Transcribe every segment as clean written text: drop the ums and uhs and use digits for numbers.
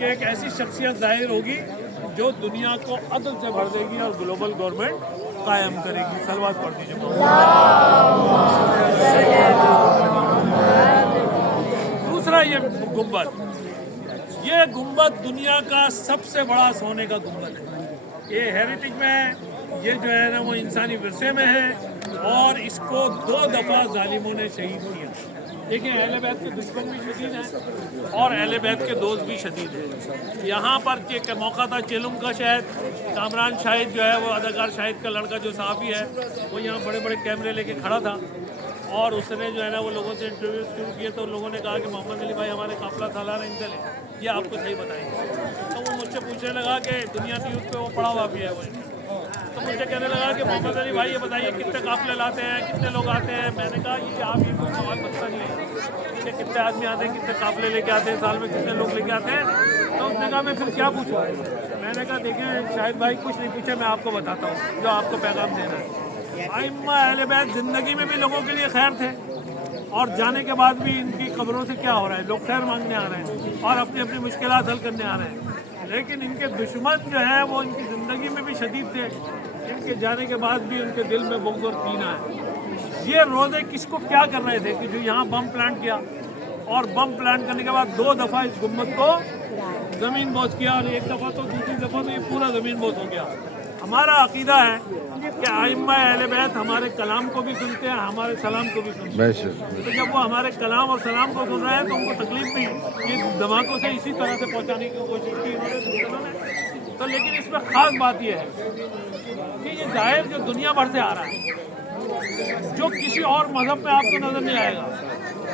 کہ ایک ایسی شخصیت ظاہر ہوگی جو دنیا کو عدل سے بھر دے گی اور گلوبل گورنمنٹ قائم کرے گی. صلوات پڑھ دیجیے. دوسرا یہ گنبد دنیا کا سب سے بڑا سونے کا گنبد ہے. یہ ہیریٹیج میں ہے، یہ جو ہے نا وہ انسانی ورثے میں ہے، اور اس کو 2 دفعہ ظالموں نے شہید کیا. دیکھیں اہل بیت کے دشمن بھی شدید ہیں اور اہل بیت کے دوست بھی شدید ہیں. یہاں پر کہ موقع تھا چیلم کا شاید کامران شاہد جو ہے وہ اداکار شاہد کا لڑکا جو صحافی ہے وہ یہاں بڑے بڑے کیمرے لے کے کھڑا تھا، اور اس نے جو ہے نا وہ لوگوں سے انٹرویو شروع کیے. تو لوگوں نے کہا کہ محمد علی بھائی ہمارے قافلہ سالانہ ان سے لیں، یہ آپ کو صحیح بتائیں گے. تو وہ مجھ سے پوچھنے لگا کہ دنیا نیوز پہ وہ پڑا ہوا بھی ہے وہ. تو مجھے کہنے لگا کہ محمد علی بھائی یہ بتائیے کتنے قافلے لاتے ہیں، کتنے لوگ آتے ہیں. میں نے کہا یہ آپ یہ کوئی سوال پتہ نہیں ہے کہ کتنے آدمی آتے ہیں، کتنے قافلے لے کے آتے ہیں، سال میں کتنے لوگ لے کے آتے ہیں. تو اس نے کہا میں پھر کیا پوچھوں. میں نے کہا دیکھیں شاہد بھائی کچھ نہیں پوچھے، میں آپ کو بتاتا ہوں جو آپ کو پیغام دینا ہے. ائمہ اہل بیت زندگی میں بھی لوگوں کے لیے خیر تھے، اور جانے کے بعد بھی ان کی قبروں سے کیا ہو رہا ہے، لوگ خیر مانگنے آ رہے ہیں اور اپنی اپنی مشکلات حل کرنے آ رہے ہیں. لیکن ان کے دشمن جو ہے وہ ان کی زندگی میں بھی شدید تھے، ان کے جانے کے بعد بھی ان کے دل میں بغض اور کینہ ہے. یہ روزے کس کو کیا کر رہے تھے کہ جو یہاں بم پلانٹ کیا، اور بم پلانٹ کرنے کے بعد 2 دفعہ اس گنبد کو زمین بوس کیا، اور 1 دفعہ تو دوسری دفعہ تو یہ پورا زمین بوس ہو گیا. ہمارا عقیدہ ہے کہ ائمہ اہل بیت ہمارے کلام کو بھی سنتے ہیں، ہمارے سلام کو بھی سنتے ہیں. تو جب وہ ہمارے کلام اور سلام کو سن رہے ہیں تو ان کو تکلیف بھی یہ دھماکوں سے اسی طرح سے پہنچانے کی کوشش کی انہوں نے. تو لیکن اس میں خاص بات یہ ہے کہ یہ ظاہر جو دنیا بھر سے آ رہا ہے، جو کسی اور مذہب میں آپ کو نظر نہیں آئے گا.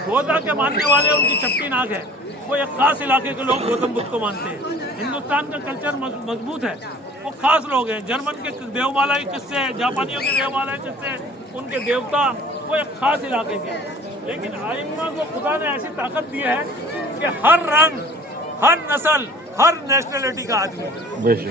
بودھا کے ماننے والے ان کی چپٹی ناک ہے، وہ ایک خاص علاقے کے لوگ گوتم بدھ کو مانتے ہیں. ہندوستان کا کلچر مضبوط ہے، وہ خاص لوگ ہیں. جرمن کے دیومالا کے قصے، جاپانیوں کے دیومالا کے قصے، ان کے دیوتا وہ ایک خاص علاقے کے. لیکن ائمہ کو خدا نے ایسی طاقت دی ہے کہ ہر رنگ، ہر نسل، ہر نیشنلٹی کا آدمی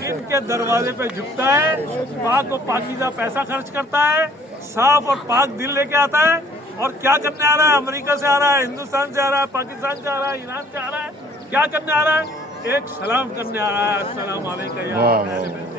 ان کے دروازے پہ جھکتا ہے، پاک و پاکیزہ پیسہ خرچ کرتا ہے، صاف اور پاک دل لے کے آتا ہے. اور کیا کرنے آ رہا ہے؟ امریکہ سے آ رہا ہے، ہندوستان سے آ رہا ہے، پاکستان سے آ رہا ہے، ایران سے آ رہا ہے. کیا کرنے آ رہا ہے؟ ایک سلام کرنے آ رہا ہے. السلام علیکم.